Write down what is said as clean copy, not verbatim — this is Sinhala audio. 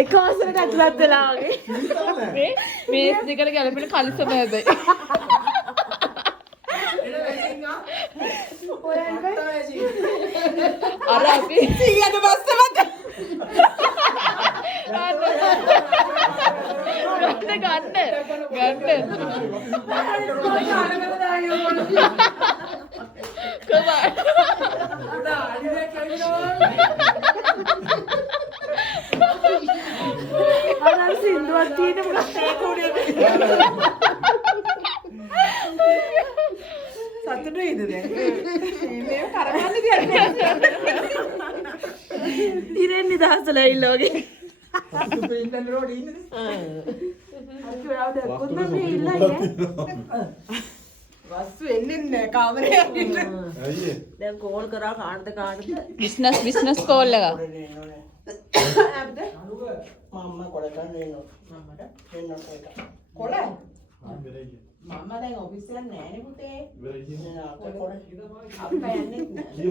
එක ආසනට ඇතුළත් වෙලා වගේ. මේ දෙකට ගැලපෙන කලිසම හැබැයි. අර අපි 100ට බස්සමත් ගන්න. අර සින්දුවක් තියෙන මොකක්ද ඒක උනේ. සතුටුයිද දැන්? මේ කරගන්න තියන්නේ. ඉරෙන් නිදහසලා ඉල්ල වගේ. සුපිරින්දන් රෝඩේ ඉන්නද? අර ඔයාව දැක්කොත් නම් මේ ඉල්ලන්නේ. වස්තු එන්නේ නැහැ කාමරේ යන්න. අයියේ. දැන් කෝල් කරා කාටද? බිස්නස් කෝල් එක. අපද? මම්මා කොල ගන්න එනවා. මම්මට එන්න ඒක. කොල? මම්මා දැන් ඔෆිස් එකක් නෑනේ පුතේ. ඉවරයි. අප්පා යන්නේ නැහැ.